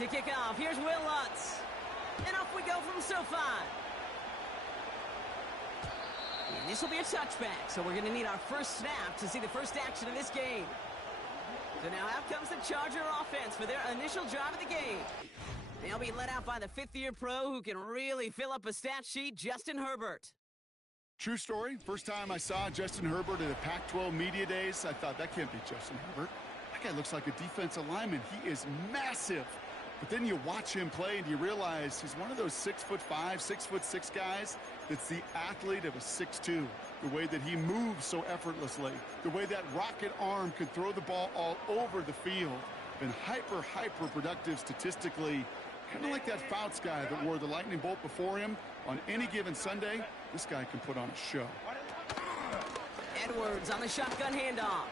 To kick off, here's Will Lutz. And off we go from SoFi. And this will be a touchback, so we're going to need our first snap to see the first action of this game. So now out comes the Charger offense for their initial drive of the game. They'll be led out by the fifth-year pro who can really fill up a stat sheet, Justin Herbert. True story. First time I saw Justin Herbert at a Pac-12 Media Days, I thought, that can't be Justin Herbert. That guy looks like a defensive lineman. He is massive. But then you watch him play and you realize he's one of those 6'5", 6'6" guys that's the athlete of a 6'2". The way that he moves so effortlessly. The way that rocket arm can throw the ball all over the field. Been hyper productive statistically. Kind of like that Fouts guy that wore the lightning bolt before him. On any given Sunday, this guy can put on a show. Edwards on the shotgun handoff.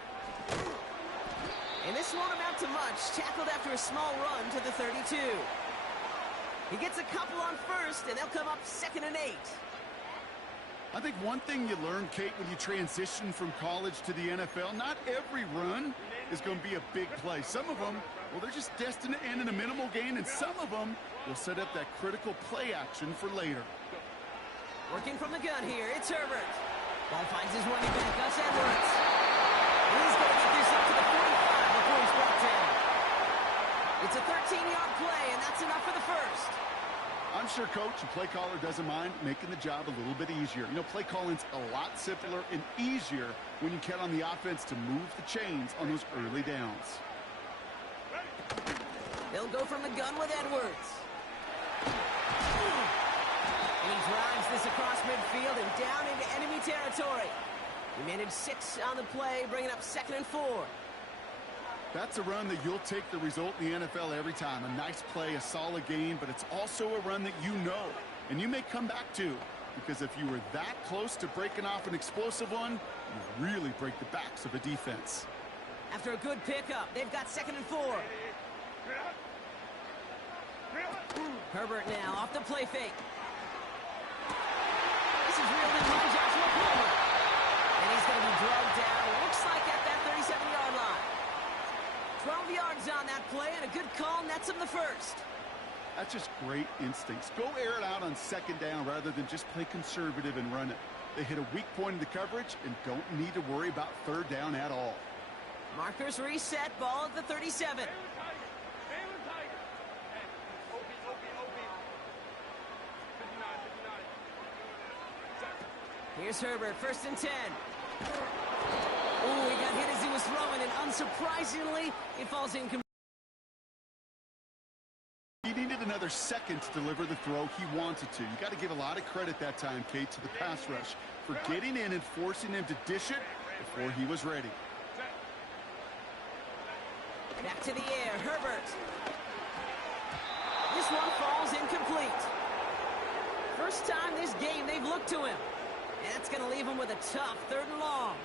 And this won't amount to much. Tackled after a small run to the 32. He gets a couple on first, and they'll come up 2nd and 8. I think one thing you learn, Kate, when you transition from college to the NFL, not every run is going to be a big play. Some of them, well, they're just destined to end in a minimal gain, and some of them will set up that critical play action for later. Working from the gun here, it's Herbert. Ball finds his running back, Gus Edwards. He's going to get this up to the 45 before he's brought down. It's a 13-yard play, and that's enough for the first. I'm sure, Coach, the play caller doesn't mind making the job a little bit easier. You know, play calling's a lot simpler and easier when you count on the offense to move the chains on those early downs. They'll go from the gun with Edwards. And he drives this across midfield and down into enemy territory. He managed 6 on the play, bringing up 2nd and 4. That's a run that you'll take the result in the NFL every time. A nice play, a solid game, but it's also a run that you know, and you may come back to, because if you were that close to breaking off an explosive one, you really break the backs of a defense. After a good pickup, they've got 2nd and 4. Herbert now off the play fake. This is reeled in by Joshua Palmer. And he's going to be drugged down, looks like at that 37-yard line. 12 yards on that play, and a good call nets him the first. That's just great instincts. Go air it out on 2nd down rather than just play conservative and run it. They hit a weak point in the coverage and don't need to worry about 3rd down at all. Markers reset, ball at the 37. Here's Herbert, 1st and 10. Oh, he got hit as he was throwing, and unsurprisingly, it falls incomplete. He needed another second to deliver the throw he wanted to. You got to give a lot of credit that time, Kate, to the pass rush for getting in and forcing him to dish it before he was ready. Back to the air, Herbert. This one falls incomplete. First time this game they've looked to him. And that's going to leave him with a tough 3rd and long.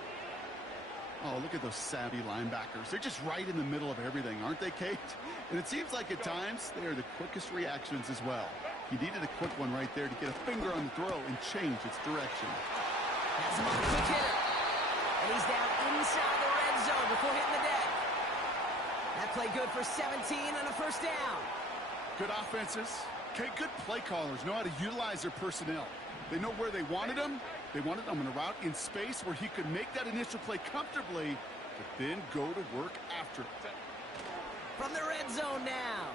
Oh, look at those savvy linebackers. They're just right in the middle of everything, aren't they, Kate? And it seems like at times they are the quickest reactions as well. He needed a quick one right there to get a finger on the throw and change its direction. That's him on a quick hitter. And he's down inside the red zone before hitting the deck. That play good for 17 and a 1st down. Good offenses. Kate, good play callers know how to utilize their personnel. They know where they wanted him. They wanted him on a route in space where he could make that initial play comfortably, but then go to work after it. From the red zone now.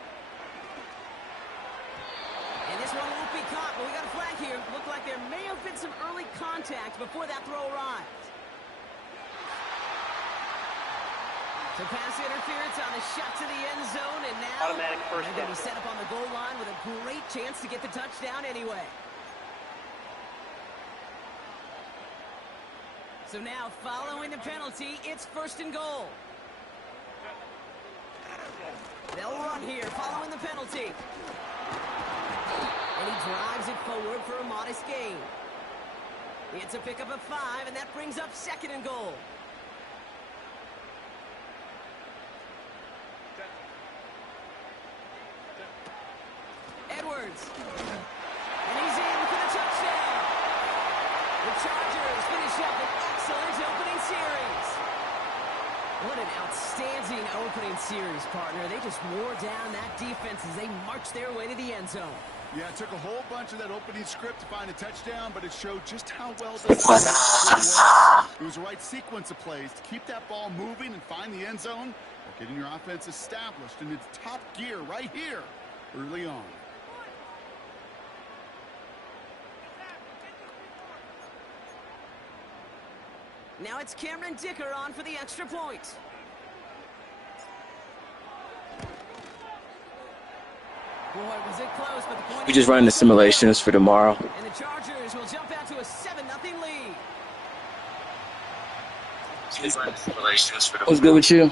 And this one won't be caught, but we got a flag here. Looked like there may have been some early contact before that throw arrived. So pass interference on the shot to the end zone, and now automatic first they're going to be set up on the goal line with a great chance to get the touchdown anyway. So now, following the penalty, it's 1st and goal. They'll run here following the penalty. And he drives it forward for a modest gain. It's a pickup of 5, and that brings up 2nd and goal. Edwards. And he's in for the touchdown. The Chargers finish up an excellent opening series. What an outstanding opening series, partner. They just wore down that defense as they marched their way to the end zone. Yeah, it took a whole bunch of that opening script to find a touchdown, but it showed just how well the was. It was the right sequence of plays to keep that ball moving and find the end zone while getting your offense established in its top gear right here early on. Now it's Cameron Dicker on for the extra point. Boy, was it close, but the point We just running the simulations for tomorrow. And the Chargers will jump out to a 7-0 lead. What's good with you?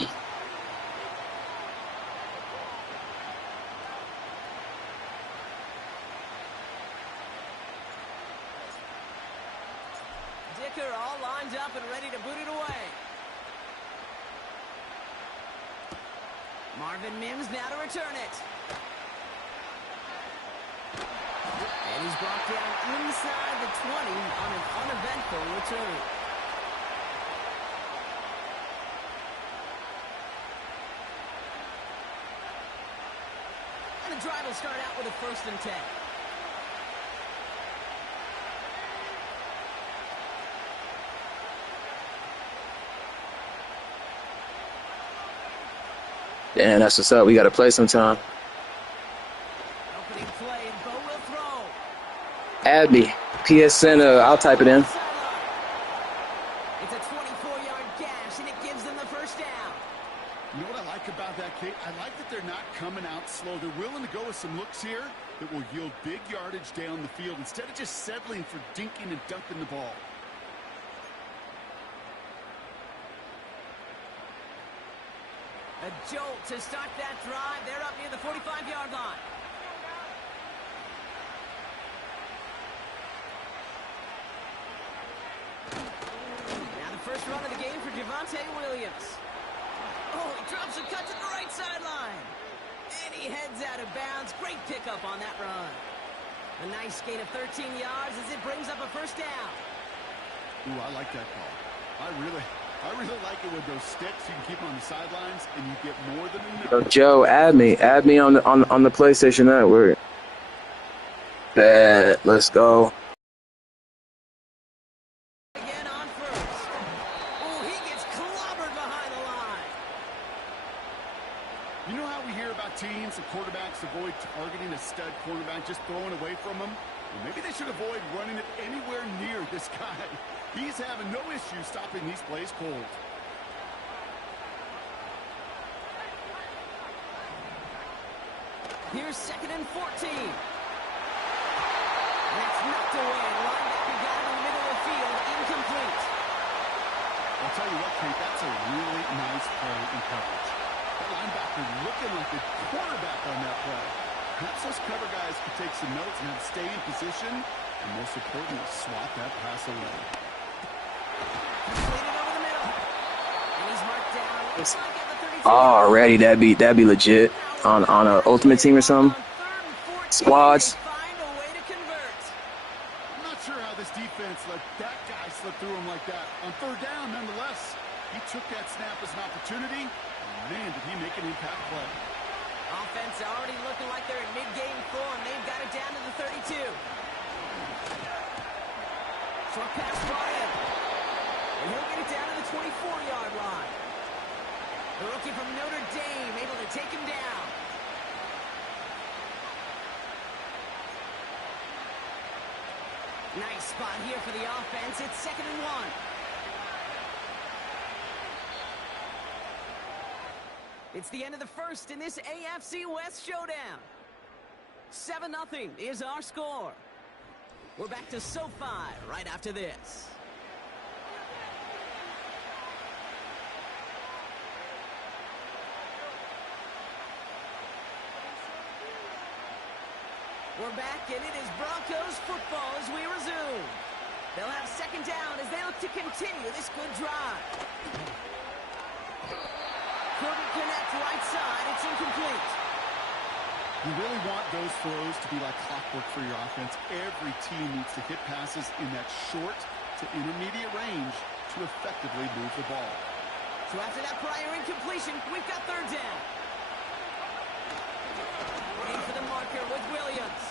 Dicker all lined up and ready to boot it away. Marvin Mims now to return it. And he's brought down inside the 20 on an uneventful return. And the drive will start out with a 1st and 10. Damn, that's what's up. We got to play sometime. Opening play, and Bo will throw. Add me. PSN, I'll type it in. It's a 24-yard gash, and it gives them the 1st down. You know what I like about that, Kate? I like that they're not coming out slow. They're willing to go with some looks here that will yield big yardage down the field instead of just settling for dinking and dunking the ball. A jolt to start that drive. They're up near the 45-yard line. Now the first run of the game for Javonte Williams. Oh, he drops a cut to the right sideline. And he heads out of bounds. Great pickup on that run. A nice gain of 13 yards as it brings up a 1st down. Ooh, I like that call. I really like it with those sticks. You can keep them on the sidelines, and you get more than enough. Yo, Joe, add me on the PlayStation Network. Bet. Let's go. Again on 1st. Oh, he gets clobbered behind the line. You know how we hear about teams and quarterbacks avoid targeting a stud cornerback, just throwing away from him? Well, maybe they should avoid running it anywhere near this guy. He's having no issue stopping these plays cold. Here's 2nd and 14. And it's knocked away. The linebacker got it in the middle of the field. Incomplete. I'll tell you what, Kate, that's a really nice play in coverage. That linebacker looking like the quarterback on that play. Perhaps those cover guys could take some notes and have to stay in position, and most importantly, swat that pass away. Completed over the middle. And he's marked down. Looks like at the 32. Already, that'd be legit on a Ultimate Team or something. Squads. Find a way to convert. I'm not sure how this defense let that guy slip through him like that. On 3rd down, nonetheless, he took that snap as an opportunity, and man, did he make an impact play. Offense already looking like they're in mid-game form. They've got it down to the 32. Short pass brought in. And he'll get it down to the 24-yard line. The rookie from Notre Dame able to take him down. Nice spot here for the offense. It's 2nd and 1. It's the end of the 1st in this AFC West showdown. 7-0 is our score. We're back to SoFi right after this. We're back, and it is Broncos football as we resume. They'll have 2nd down as they look to continue this good drive. Couldn't connect right side. It's incomplete. You really want those throws to be like clockwork for your offense. Every team needs to hit passes in that short to intermediate range to effectively move the ball. So after that prior incompletion, we've got third down. Waiting for the marker with Williams.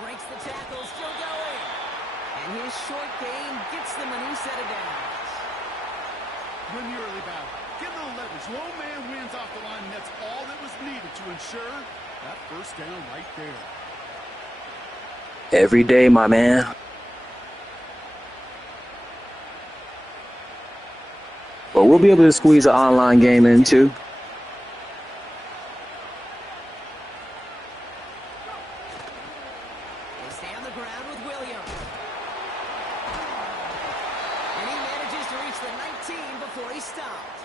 Breaks the tackle, still going. And his short gain gets them a new set of downs. Win the early battle. Get a little leverage. Low man wins off the line, and that's all that was needed to ensure that first down right there. Every day, my man. But we'll be able to squeeze an online game in, too. They stay on the ground with Williams. And he manages to reach the 19 before he stopped.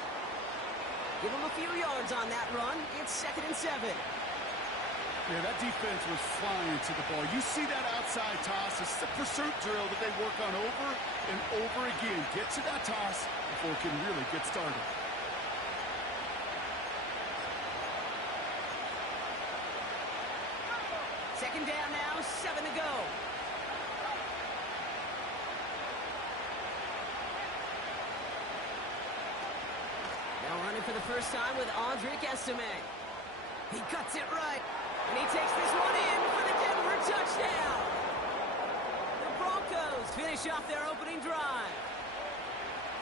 Give him a few yards on that run. It's 2nd and 7. Yeah, that defense was flying to the ball. You see that outside toss. It's the pursuit drill that they work on over and over again. Get to that toss before it can really get started. Second down now, 7 to go. Now running for the first time with Audric Estime. He cuts it right. And he takes this one in for the Denver touchdown. The Broncos finish off their opening drive.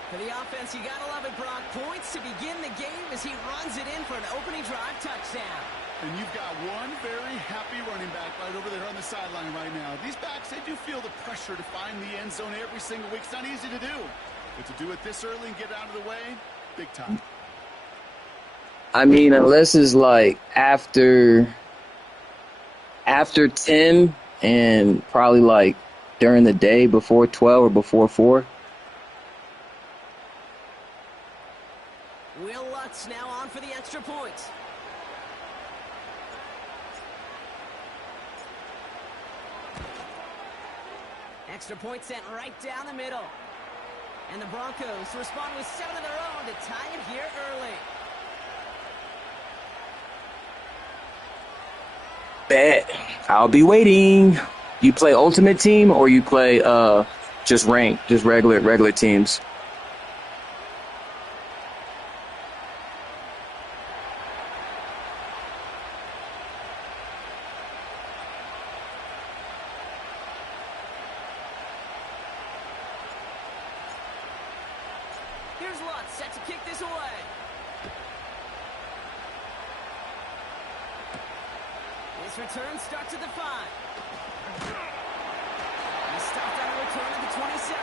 For the offense, you gotta love it, Brock. Points to begin the game as he runs it in for an opening drive touchdown. And you've got one very happy running back right over there on the sideline right now. These backs, they do feel the pressure to find the end zone every single week. It's not easy to do. But to do it this early and get out of the way, big time. I mean, unless it's like after 10 and probably like during the day before 12 or before 4. Will Lutz now on for the extra point. Extra point sent right down the middle. And the Broncos respond with 7 of their own to tie it here early. Bet. I'll be waiting. You play Ultimate Team or you play just ranked, just regular teams? Here's Lutz set to kick this away. This return starts at the 5. He stopped on the return at the 27.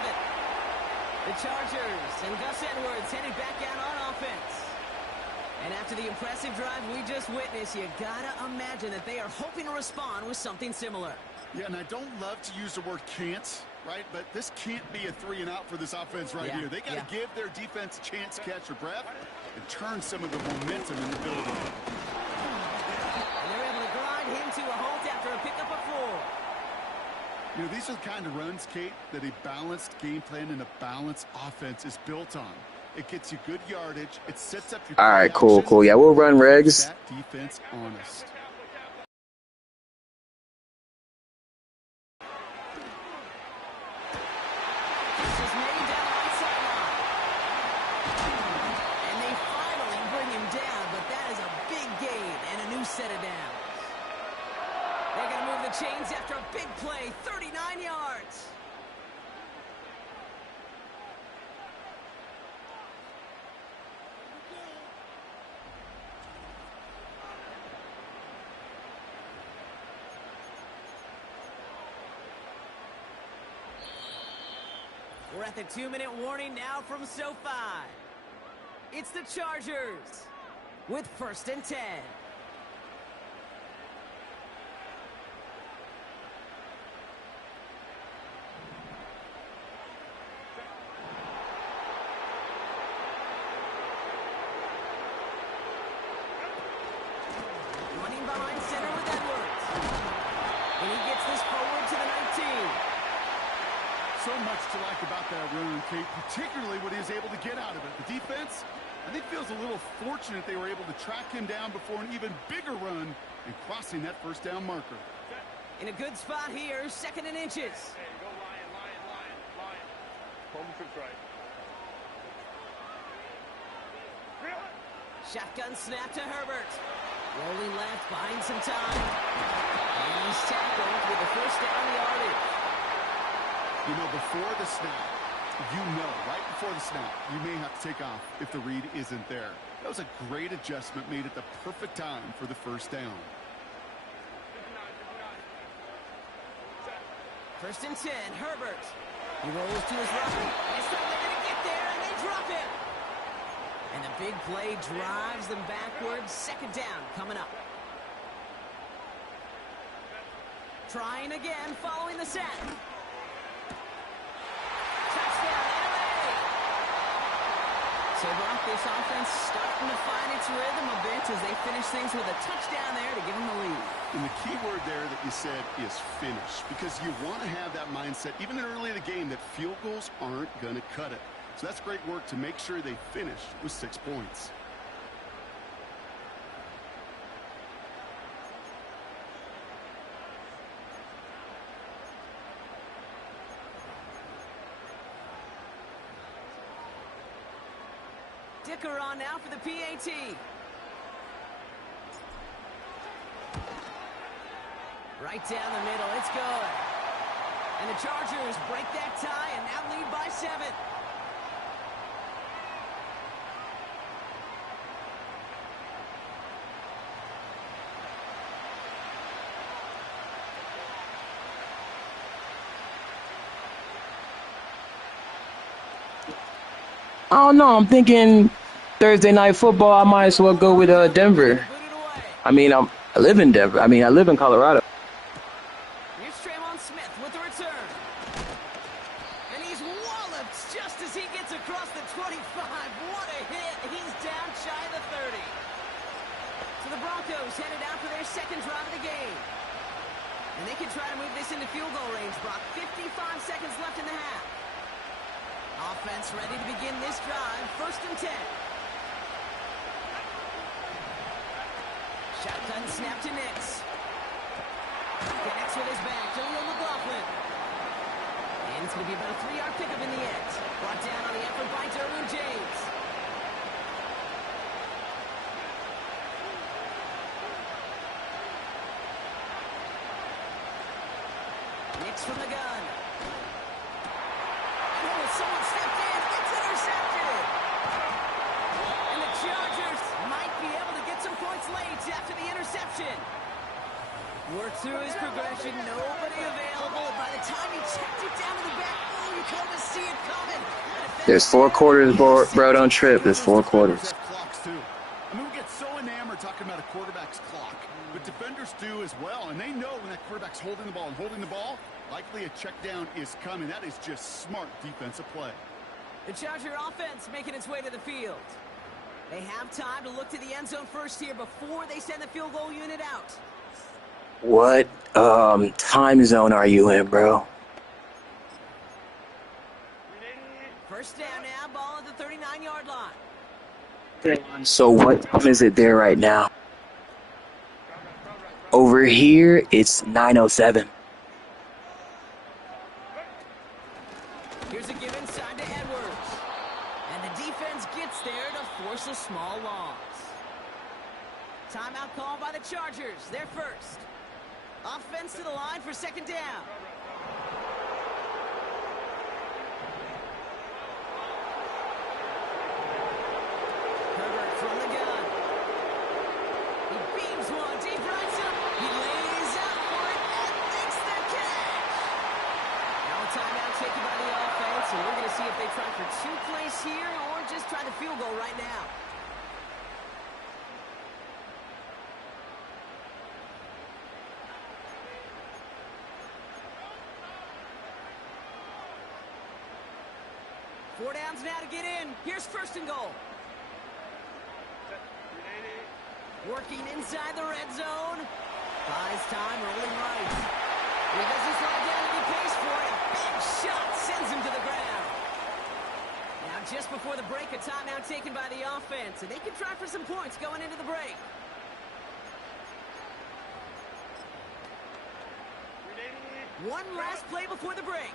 The Chargers and Gus Edwards headed back out on offense. And after the impressive drive we just witnessed, you gotta imagine that they are hoping to respond with something similar. Yeah, and I don't love to use the word can't, right? But this can't be a 3 and out for this offense right here. They got to give their defense a chance to catch their breath and turn some of the momentum in the building. And they're able to grind him to a halt after a pickup of 4. You know, these are the kind of runs, Kate, that a balanced game plan and a balanced offense is built on. It gets you good yardage. It sets up your All right, cool. Yeah, we'll run regs. That defense honest. This is made down the right sideline. And they finally bring him down, but that is a big gain and a new set of downs. They're going to move the chains after a big play, 39 yards. We're at the 2-minute warning now from SoFi. It's the Chargers with 1st and 10. Running behind center with Edwards. And he gets this forward to the 19. So much to like about that run, Kate, particularly what he was able to get out of it. The defense, I think, feels a little fortunate they were able to track him down before an even bigger run and crossing that first down marker. In a good spot here, 2nd and inches. Hey, go Lion. Home trips right. Shotgun snap to Herbert. Rolling left, buying some time. And he's tackled with the first down yardage. You know, before the snap, right before the snap, you may have to take off if the read isn't there. That was a great adjustment made at the perfect time for the first down. First and 10, Herbert. He rolls to his right. This time they're going to get there, and they drop him. And the big play drives them backwards. Second down coming up. Trying again, following the sack. Touchdown, LA! So, Brock, this offense starting to find its rhythm a bit as they finish things with a touchdown there to give them the lead. And the key word there that you said is finish, because you want to have that mindset, even early in the game, that field goals aren't going to cut it. So that's great work to make sure they finish with 6 points. Dicker on now for the PAT. Right down the middle, it's good. And the Chargers break that tie and now lead by 7. I don't know. I'm thinking Thursday night football. I might as well go with Denver. I mean, I live in Denver. I mean, I live in Colorado. Smith with the return. And he's walloped just as he gets across the 25. What a hit. He's down shy of the 30. So the Broncos headed out for their second drive of the game. And they can try to move this into field goal range, Brock. 55 seconds left in the half. Offense ready to begin this drive. First and 10. Shotgun snap to Nix. Connects with his back to Leo McLaughlin. And it's going to be about a 3-yard pickup in the end. Brought down on the effort by Derwin James. Nix from the gun. Oh, someone stepped in. It's intercepted. And the Chargers might be able to get some points late after the interception. Worked through his progression, nobody available. By the time he checked it down to the back, oh, you can almost see it coming. There's 4 quarters, bro. Don't trip. There's 4 quarters. Clocks too. I mean, we get so enamored talking about a quarterback's clock, but defenders do as well, and they know when that quarterback's holding the ball and holding the ball, likely a check down is coming. That is just smart defensive play. The Charger offense making its way to the field. They have time to look to the end zone first here before they send the field goal unit out. What time zone are you in, bro? First down now, ball at the 39-yard line. So what time is it there right now? Over here, it's 9:07. Here's a give inside to Edwards. And the defense gets there to force a small loss. Timeout called by the Chargers. They're first. Offense to the line for second down. Herbert from the gun. He beams one deep right zone. He lays out for it and makes the catch. Now a timeout taken by the offense, and we're going to see if they try for 2 plays here or just try the field goal right now. Four downs now to get in. Here's first and goal. Working inside the red zone. Buys time, rolling right. He doesn't slide down and he pays for it. Big shot sends him to the ground. Now just before the break, a timeout taken by the offense. And they can try for some points going into the break. One last play before the break.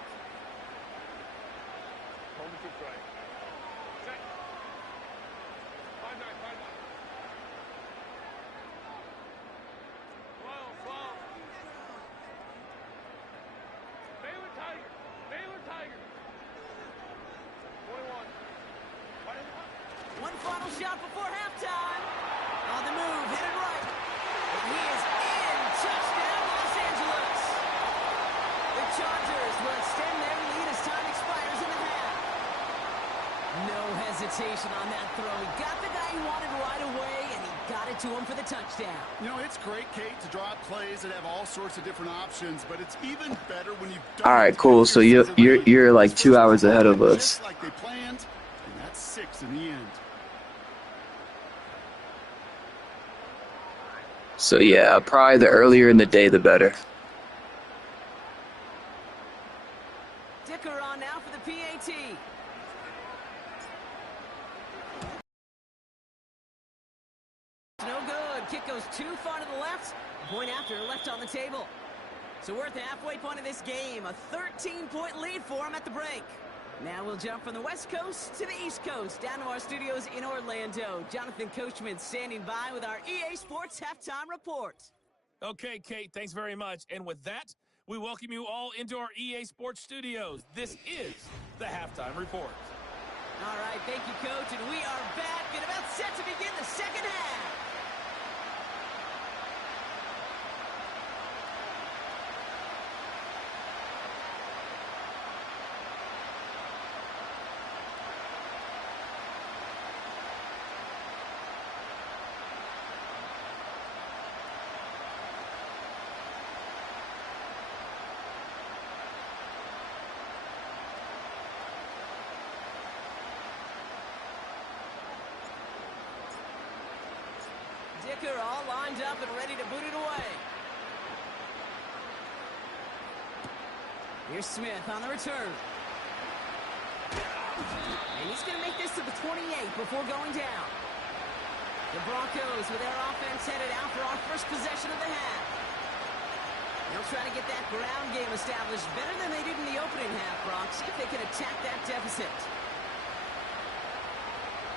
hesitation on that throw. He got the guy he wanted right away, and he got it to him for the touchdown. You know, it's great, Kate, to draw up plays that have all sorts of different options, but it's even better when you've done All right, cool. So you're like 2 hours ahead of us. just like they planned, and that's 6 in the end. So yeah, probably the earlier in the day, the better. Dicker on now for the PAT. No good. Kick goes too far to the left. Point after, left on the table. So we're at the halfway point of this game. A 13-point lead for him at the break. Now we'll jump from the West Coast to the East Coast, down to our studios in Orlando. Jonathan Coachman standing by with our EA Sports Halftime Report. Okay, Kate, thanks very much. And with that, we welcome you all into our EA Sports studios. This is the Halftime Report. All right, thank you, Coach. And we are back and about set to begin the second half. Dicker all lined up and ready to boot it away. Here's Smith on the return. And he's going to make this to the 28 before going down. The Broncos with their offense headed out for our first possession of the half. They'll try to get that ground game established better than they did in the opening half, Bronx. See if they can attack that deficit.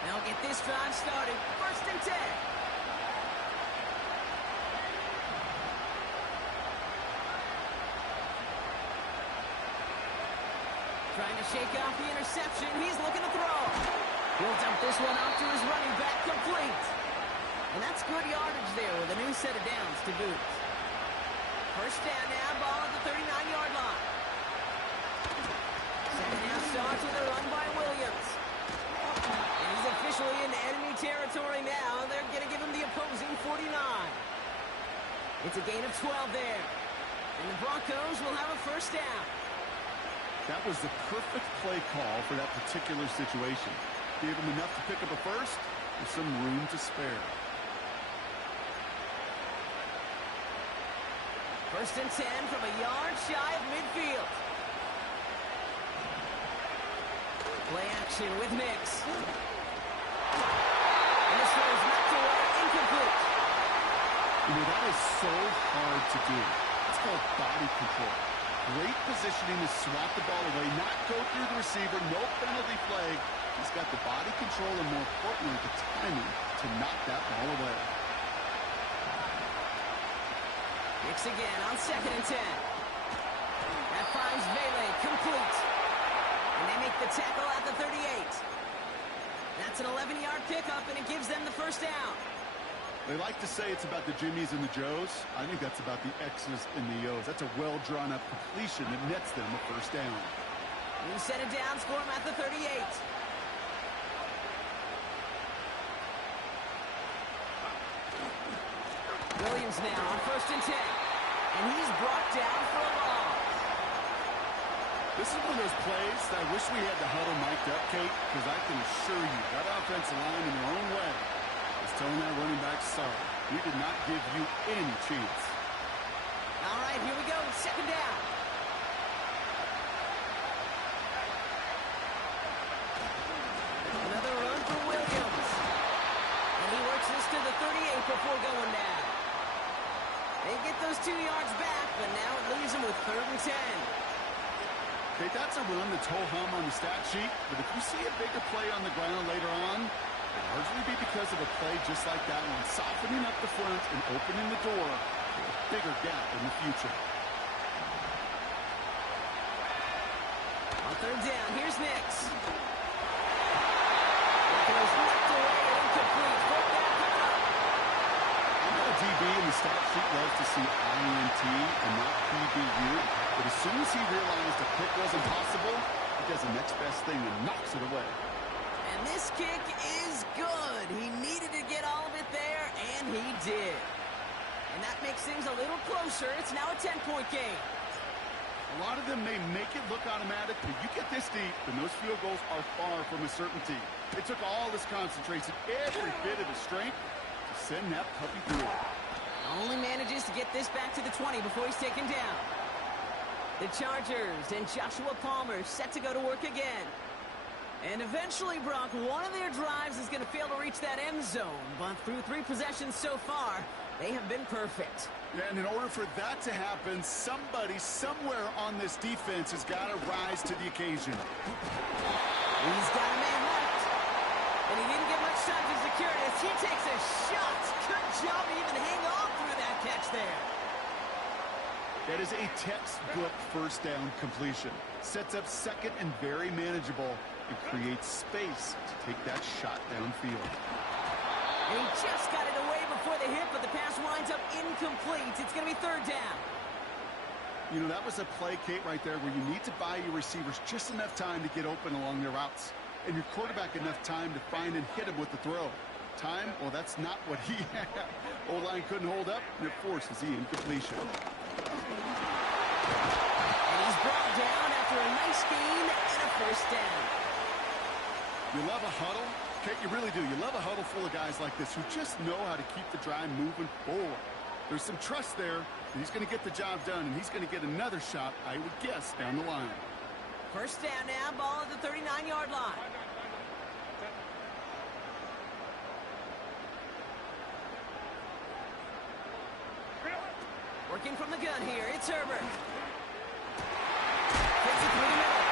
They'll get this drive started. 1st and 10. Trying to shake off the interception. He's looking to throw. He'll dump this one off to his running back, complete. And that's good yardage there with a new set of downs to boot. 1st down now, ball at the 39-yard line. Second half starts with a run by Williams. And he's officially in enemy territory now. They're going to give him the opposing 49. It's a gain of 12 there. And the Broncos will have a 1st down. That was the perfect play call for that particular situation. Gave him enough to pick up a 1st with some room to spare. 1st and 10 from a yard shy of midfield. Play action with Mix. And this throw is knocked away, incomplete. You know, that is so hard to do. It's called body control. Great positioning to swat the ball away, not go through the receiver, no penalty flag. He's got the body control and, more importantly, the timing to knock that ball away. Mix again on 2nd and 10. That finds Vele, complete. And they make the tackle at the 38. That's an 11-yard pickup, and it gives them the 1st down. They like to say it's about the Jimmies and the Joes. I think that's about the X's and the O's. That's a well-drawn-up completion that nets them a 1st down. New set of downs for him at the 38. Williams now on 1st and 10. And he's brought down for a loss. This is one of those plays that I wish we had the huddle mic'd up, Kate, because I can assure you that offensive line in their own way is telling that running back, sorry, we did not give you any chance. All right, here we go. 2nd down. Another run for Williams. And he works this to the 38 before going down. They get those 2 yards back, but now it leaves them with 3rd and 10. Okay, that's a run that's ho-hum on the stat sheet, but if you see a bigger play on the ground later on, it'll largely be because of a play just like that one, softening up the front and opening the door for a bigger gap in the future. On 3rd down, here's Nix. It goes knocked away and incomplete. 4th down coming up. I know DB in the stat sheet loves to see INT and not PBU, but as soon as he realized a pick wasn't possible, he does the next best thing and knocks it away. And And this kick is good. He needed to get all of it there, and he did. And that makes things a little closer. It's now a 10-point game. A lot of them may make it look automatic, but you get this deep, and those field goals are far from a certainty. It took all this concentration, every bit of his strength, to send that puppy through. Only manages to get this back to the 20 before he's taken down. The Chargers and Joshua Palmer set to go to work again. And eventually, Brock, one of their drives is going to fail to reach that end zone. But through 3 possessions so far, they have been perfect. Yeah, and in order for that to happen, somebody somewhere on this defense has got to rise to the occasion. He's got a man left. And he didn't get much time to secure it as he takes a shot. Good job to even hang on through that catch there. That is a textbook first down completion. Sets up second and very manageable and creates space to take that shot downfield. And he just got it away before the hit, but the pass winds up incomplete. It's going to be 3rd down. You know, that was a play, Kate, right there where you need to buy your receivers just enough time to get open along their routes. And your quarterback enough time to find and hit him with the throw. Time? Well, that's not what he had. O-line couldn't hold up, and it forces the incompletion. And he's brought down after a nice gain and a 1st down. You love a huddle? Kate, you really do. You love a huddle full of guys like this who just know how to keep the drive moving forward. There's some trust there, and he's going to get the job done, and he's going to get another shot, I would guess, down the line. 1st down now, ball at the 39-yard line. Working from the gun here, it's Herbert. Gets it through the middle.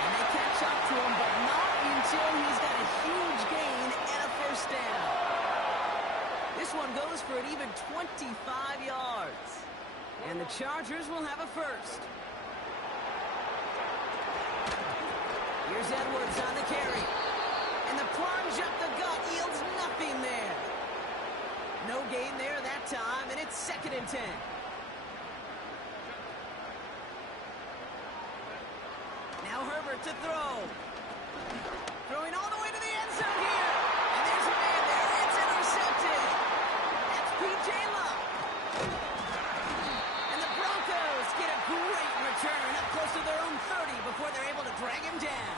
And they catch up to him, but not until he's got a huge gain and a 1st down. This one goes for an even 25 yards. And the Chargers will have a 1st. Here's Edwards on the carry. And the plunge up the gut yields nothing there. No gain there that time, and it's 2nd and 10. Now Herbert to throw. Throwing all the way to the end zone here. And there's a man there. It's intercepted. That's P.J. Luck. And the Broncos get a great return up close to their own 30 before they're able to drag him down.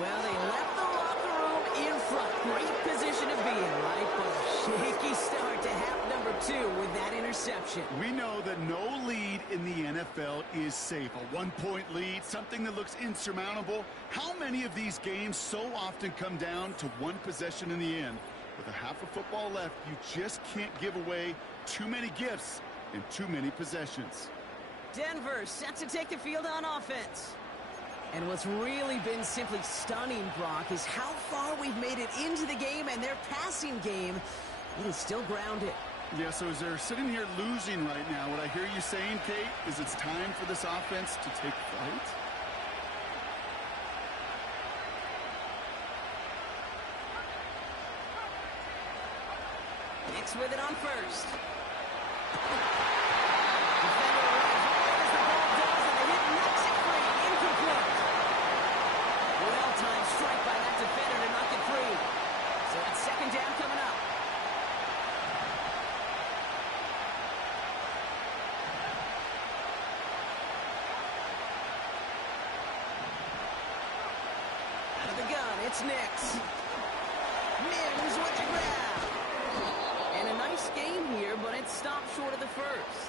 Well, they left the locker room in front. Great position to be in, right? But a shaky start to half number 2 with that interception. We know that no lead in the NFL is safe. A 1-point lead, something that looks insurmountable. How many of these games so often come down to one possession in the end? With a half of football left, you just can't give away too many gifts in too many possessions. Denver set to take the field on offense. And what's really been simply stunning, Brock, is how far we've made it into the game, and their passing game, it is still grounded. Yeah, so as they're sitting here losing right now, what I hear you saying, Kate, is it's time for this offense to take flight? Nix with it on 1st. Well-timed strike by that defender to knock it free. So that's 2nd down coming up. Out of the gun, it's Nix. Mims with the grab. And a nice game here, but it stopped short of the 1st.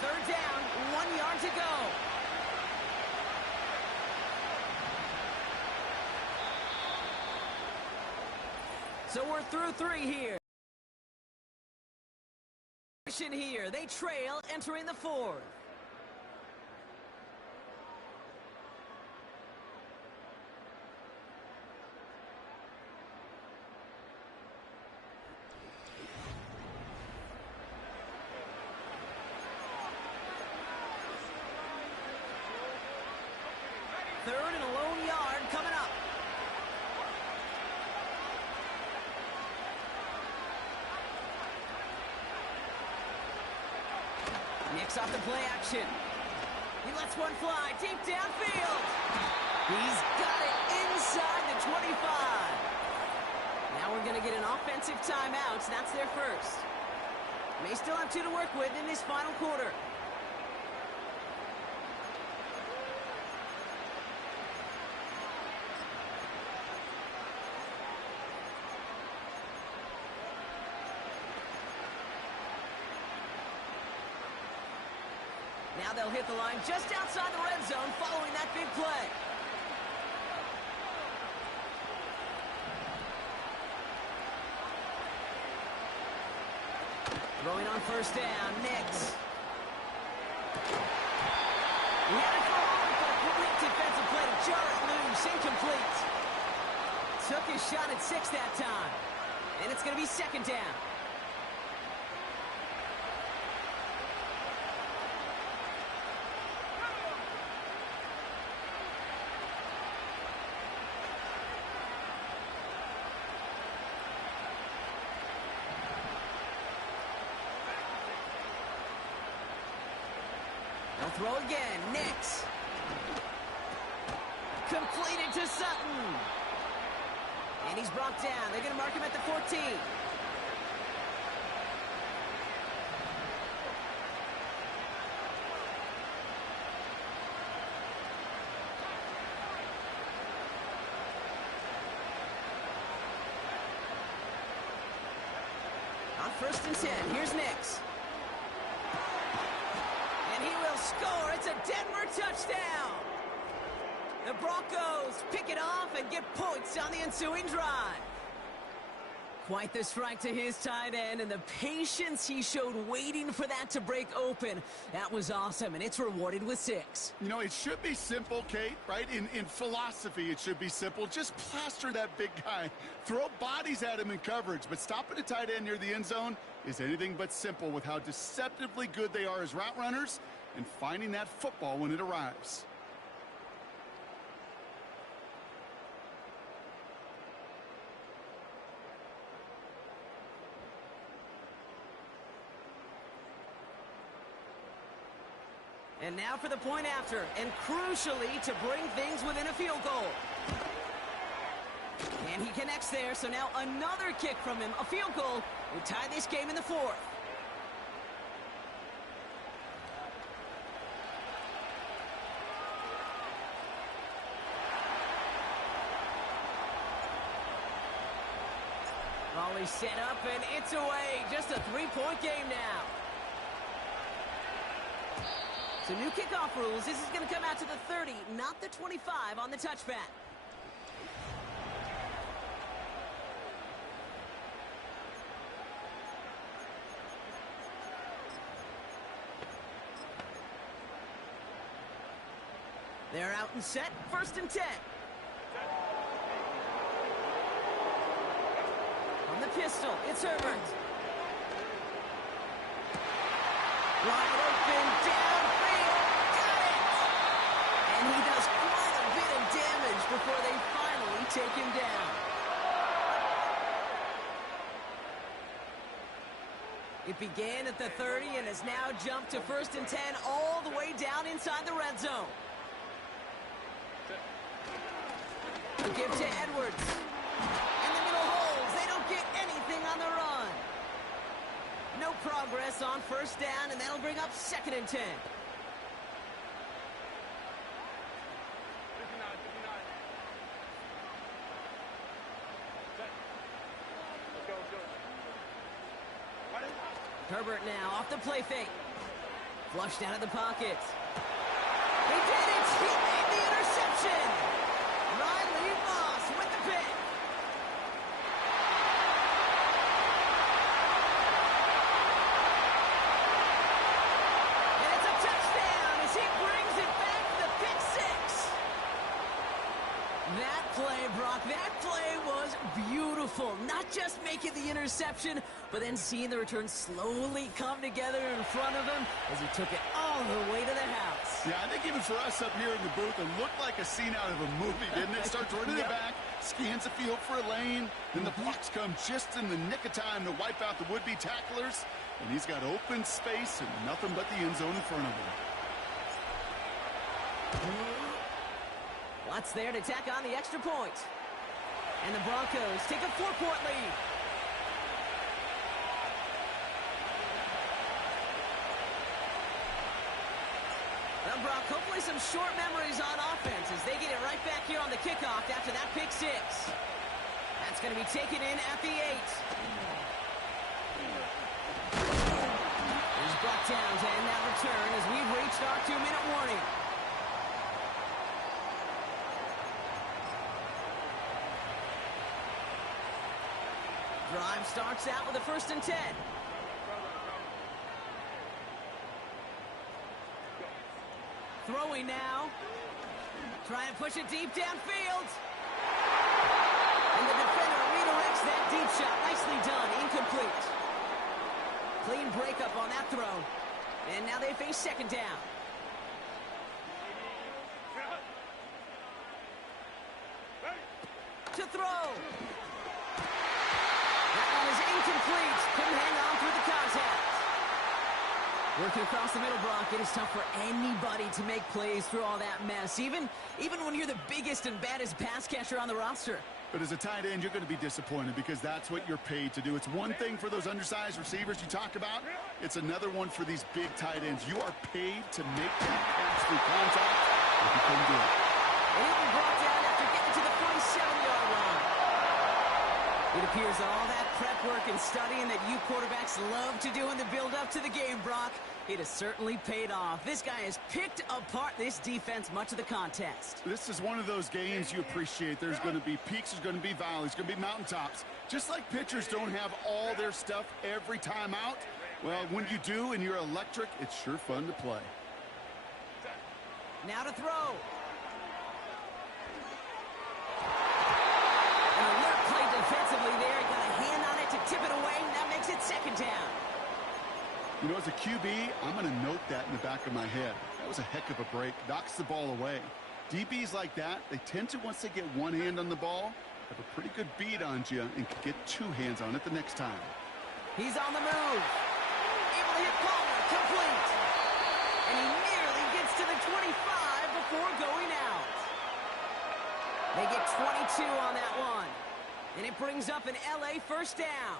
Third down, 1 yard to go. So we're through 3 here. Here, they trail entering the 4th. Third and a lone yard coming up. Nix off the play action. He lets one fly deep downfield. He's got it inside the 25. Now we're going to get an offensive timeout. That's their first. May still have 2 to work with in this final quarter. Now they'll hit the line just outside the red zone following that big play. Throwing on first down, Nix. He had it for home, but a quick defensive play to jar it loose, incomplete. Took his shot at 6 that time. And it's going to be second down. Throw again, Nix. Completed to Sutton. And he's brought down. They're going to mark him at the 14. On first and 10, here's Nix. Score. It's a Denver touchdown. The Broncos pick it off and get points on the ensuing drive. Quite the strike to his tight end, and the patience he showed waiting for that to break open. That was awesome, and it's rewarded with 6. You know, it should be simple, Kate, right? In philosophy, it should be simple. Just plaster that big guy. Throw bodies at him in coverage, but stopping a tight end near the end zone is anything but simple with how deceptively good they are as route runners and finding that football when it arrives. And now for the point after, and crucially to bring things within a field goal. And he connects there, so now another kick from him, a field goal, will tie this game in the 4th. Volley set up, and it's away. Just a 3-point game now. So new kickoff rules. This is going to come out to the 30, not the 25 on the touchback. They're out and set. First and 10. On the pistol, it's Herbert. Wide open, downfield, got it! And he does quite a bit of damage before they finally take him down. It began at the 30 and has now jumped to first and 10 all the way down inside the red zone. The give to Edwards. In the middle holes, they don't get anything on the run. No progress on first down, and that'll bring up second and 10. Herbert now off the play fake. Flushed out of the pocket. He did it! He made the interception! Riley Moss with the pick. And it's a touchdown as he brings it back to the pick 6. That play, Brock, that play was beautiful. Not just making the interception, but then seeing the return slowly come together in front of him as he took it all the way to the house. Yeah, I think even for us up here in the booth, it looked like a scene out of a movie, didn't it? Starts running it back, scans the field for a lane, then the blocks come just in the nick of time to wipe out the would-be tacklers, and he's got open space and nothing but the end zone in front of him. What's there to tack on the extra point? And the Broncos take a 4-point lead. The Broncos, hopefully some short memories on offense as they get it right back here on the kickoff after that pick 6. That's going to be taken in at the 8. Here's brought down to end that return as we've reached our 2-minute warning. Drive starts out with a 1st and 10. Throwing now. Trying to push it deep downfield. And the defender redirects that deep shot. Nicely done. Incomplete. Clean breakup on that throw. And now they face 2nd down. To throw. That one is incomplete. Couldn't hang on through the contact. Working across the middle, Brock, it is tough for anybody to make plays through all that mess, even when you're the biggest and baddest pass catcher on the roster. But as a tight end, you're going to be disappointed because that's what you're paid to do. It's one thing for those undersized receivers you talk about. It's another one for these big tight ends. You are paid to make that catch through contact, but you couldn't do it. And he'll be brought down after getting to the 47-yard line. It appears that all that prep work and studying that you quarterbacks love to do in the build-up to the game, Brock, it has certainly paid off. This guy has picked apart this defense much of the contest. This is one of those games you appreciate. There's going to be peaks, there's going to be valleys, there's going to be mountaintops. Just like pitchers don't have all their stuff every time out, well, when you do and you're electric, it's sure fun to play. Now to throw. An alert play defensively there. Got a hand on it to tip it away. That makes it 2nd down. You know, as a QB, I'm going to note that in the back of my head. That was a heck of a break. Knocks the ball away. DBs like that, they tend to, once they get one hand on the ball, have a pretty good beat on you and can get 2 hands on it the next time. He's on the move. Able to hit Palmer. Complete. And he nearly gets to the 25 before going out. They get 22 on that one. And it brings up an LA 1st down.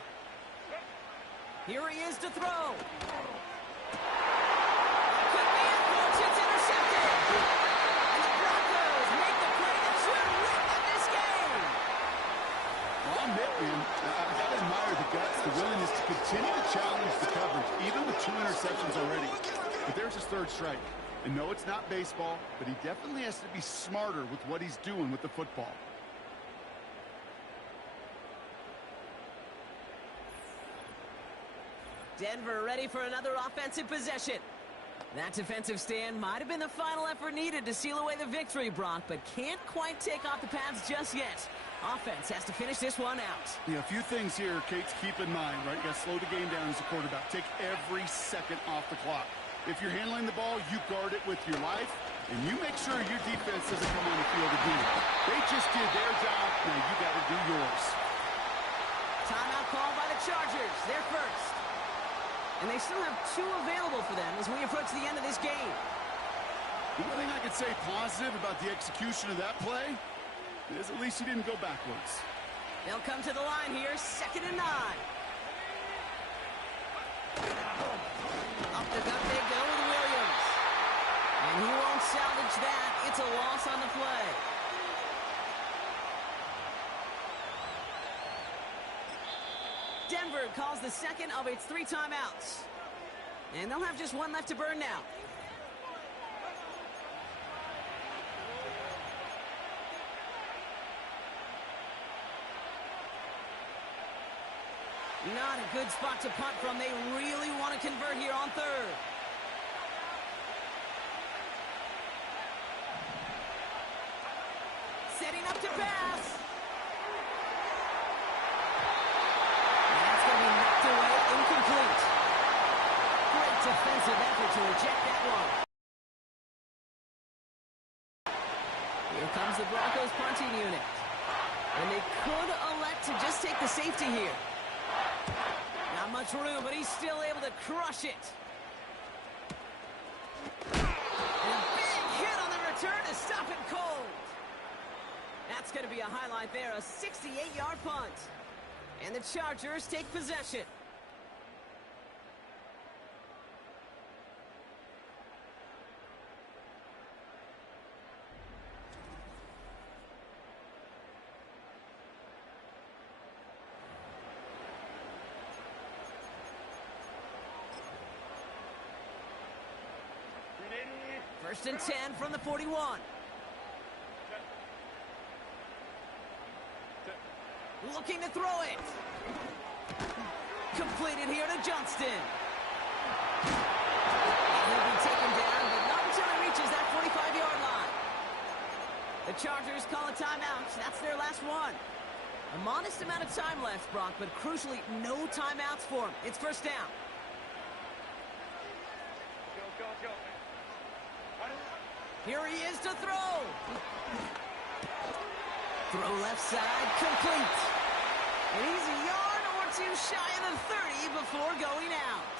Here he is to throw. Could be it, folks. It's intercepted. And the Broncos make the play that should win them this game. Well, I'll admit, man, I've got to admire the guts, the willingness to continue to challenge the coverage, even with 2 interceptions already. But there's his 3rd strike. And no, it's not baseball, but he definitely has to be smarter with what he's doing with the football. Denver ready for another offensive possession. That defensive stand might have been the final effort needed to seal away the victory, Brock, but can't quite take off the pads just yet. Offense has to finish this one out. Yeah, a few things here, Kate, to keep in mind, right? You got to slow the game down as a quarterback. Take every second off the clock. If you're handling the ball, you guard it with your life, and you make sure your defense doesn't come on the field again. They just did their job. Now you got to do yours. Timeout called by the Chargers. They're first. And they still have 2 available for them as we approach the end of this game. The one thing I could say positive about the execution of that play is at least he didn't go backwards. They'll come to the line here, 2nd and 9. Up the gut they go with Williams. And he won't salvage that. It's a loss on the play. Denver calls the 2nd of its 3 timeouts. And they'll have just 1 left to burn now. Not a good spot to punt from. They really want to convert here on 3rd. Setting up to pass. And that's going to be knocked away, incomplete. Great defensive effort to reject that one. Here comes the Broncos punting unit. And they could elect to just take the safety here. Not much room, but he's still able to crush it. And a big hit on the return to stop it cold. That's going to be a highlight there, a 68-yard punt. And the Chargers take possession. First and 10 from the 41. Looking to throw it. Completed here to Johnston. He'll be taken down, but not until he reaches that 45-yard line. The Chargers call a timeout. That's their last one. A modest amount of time left, Brock, but crucially, no timeouts for him. It's first down. Here he is to throw. Throw left side, complete. And he's a yard or two shy of the 30 before going out.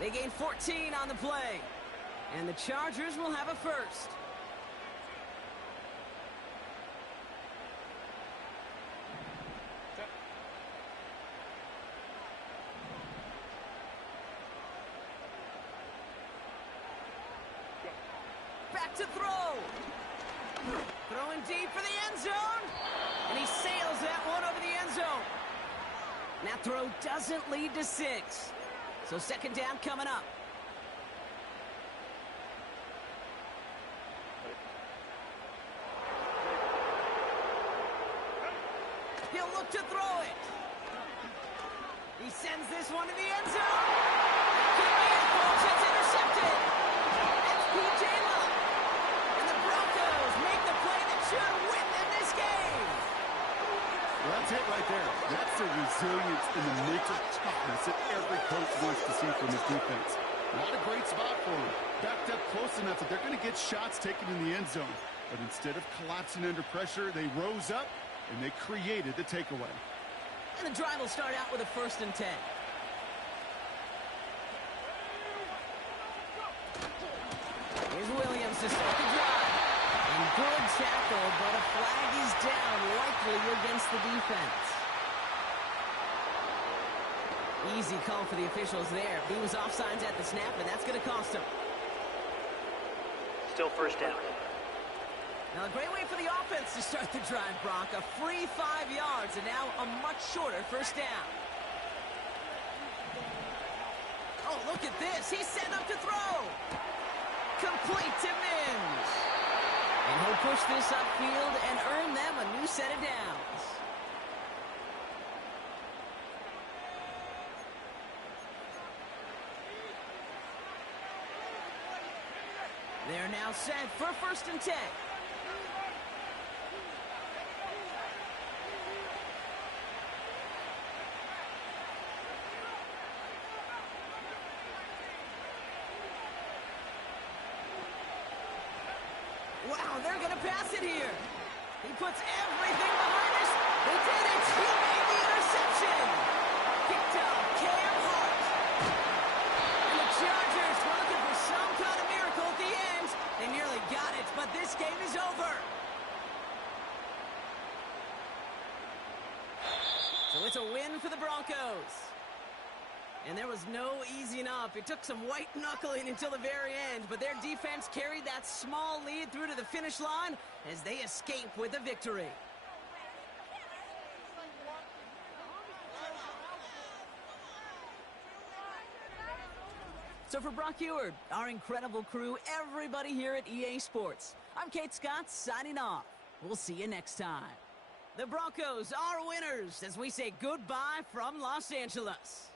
They gain 14 on the play. And the Chargers will have a first. Back to throw. Throwing deep for the end zone. And he sails that one over the end zone. That throw doesn't lead to 6. So second down coming up. He'll look to throw it. He sends this one to the end zone. Could be it, folks. It's intercepted. It's P.J. Luck. And the Broncos make the play that should win them this game. Well, that's it right there. That's the resilience and the mental toughness that every coach wants to see from his defense. Not a great spot for him. Backed up close enough that they're going to get shots taken in the end zone. But instead of collapsing under pressure, they rose up and they created the takeaway. And the drive will start out with a first and 10. Here's Williams to start the drive. And good tackle, but a flag is down, likely against the defense. Easy call for the officials there. He was offsides at the snap, and that's going to cost him. Still first down. Now, a great way for the offense to start the drive, Brock. A free 5 yards, and now a much shorter first down. Oh, look at this. He's set up to throw. Complete to Mims. And he'll push this upfield and earn them a new set of downs. They're now set for first and 10. Wow, they're going to pass it here. He puts everything behind us. They did it. He made the interception. Picked up Cam Hart. And the Chargers were looking for some kind of miracle at the end. They nearly got it, but this game is over. So it's a win for the Broncos. And there was no easing up. It took some white knuckling until the very end, but their defense carried that small lead through to the finish line as they escape with a victory. So for Brock Eward, our incredible crew, everybody here at EA Sports, I'm Kate Scott signing off. We'll see you next time. The Broncos are winners as we say goodbye from Los Angeles.